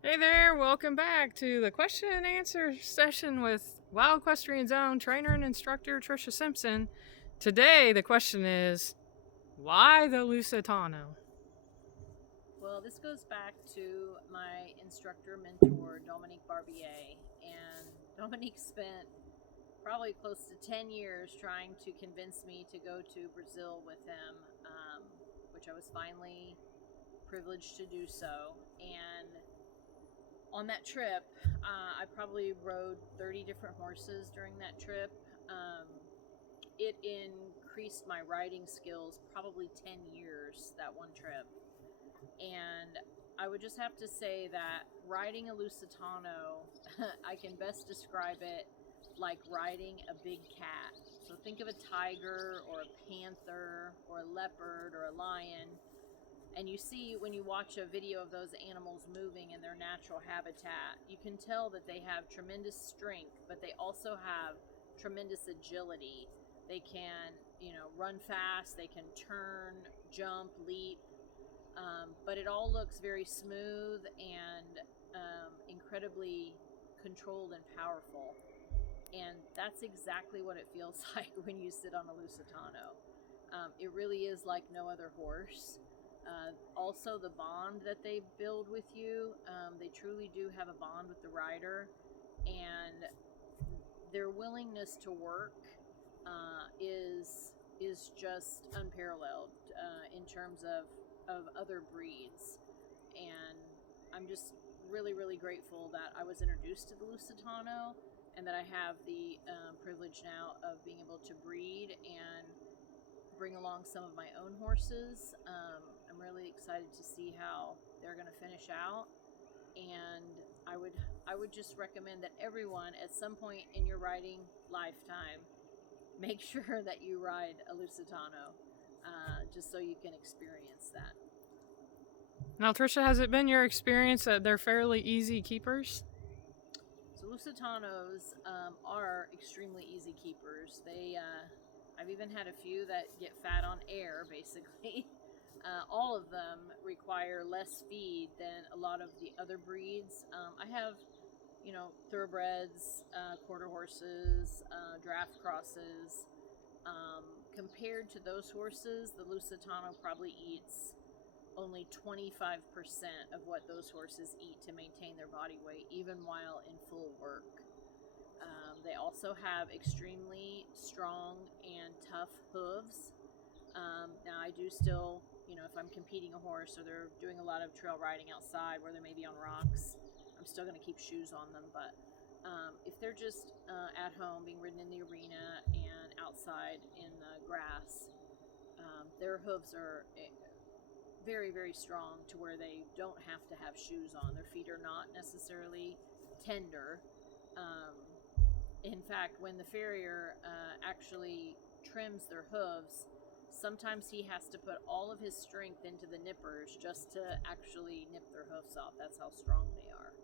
Hey there, welcome back to the question and answer session with Wild Equestrian's own trainer and instructor Tricia Simpson. Today, the question is, why the Lusitano? Well, this goes back to my instructor mentor, Dominique Barbier. And Dominique spent probably close to 10 years trying to convince me to go to Brazil with him, which I was finally privileged to do so. And on that trip, I probably rode 30 different horses during that trip. It increased my riding skills probably 10 years, that one trip. And I would just have to say that riding a Lusitano, I can best describe it like riding a big cat. So think of a tiger or a panther or a leopard or a lion. And you see, when you watch a video of those animals moving in their natural habitat, you can tell that they have tremendous strength, but they also have tremendous agility. They can, run fast, they can turn, jump, leap, but it all looks very smooth and incredibly controlled and powerful. And that's exactly what it feels like when you sit on a Lusitano. It really is like no other horse. Also, the bond that they build with you, they truly do have a bond with the rider, and their willingness to work is just unparalleled in terms of other breeds. And I'm just really, really grateful that I was introduced to the Lusitano and that I have the privilege now of being able to breed and bring along some of my own horses. I'm really excited to see how they're going to finish out. And I would just recommend that everyone at some point in your riding lifetime make sure that you ride a Lusitano, just so you can experience that. Now, Tricia, has it been your experience that they're fairly easy keepers? So Lusitanos are extremely easy keepers. I've even had a few that get fat on air, basically. All of them require less feed than a lot of the other breeds. I have, thoroughbreds, quarter horses, draft crosses. Compared to those horses, the Lusitano probably eats only 25% of what those horses eat to maintain their body weight, even while in full work. They also have extremely strong and tough hooves. Now, I do still, if I'm competing a horse or they're doing a lot of trail riding outside where they may be on rocks, I'm still going to keep shoes on them. But if they're just at home being ridden in the arena and outside in the grass, their hooves are very, very strong to where they don't have to have shoes on. Their feet are not necessarily tender. Um, in fact, when the farrier actually trims their hooves, sometimes he has to put all of his strength into the nippers just to actually nip their hoofs off. That's how strong they are.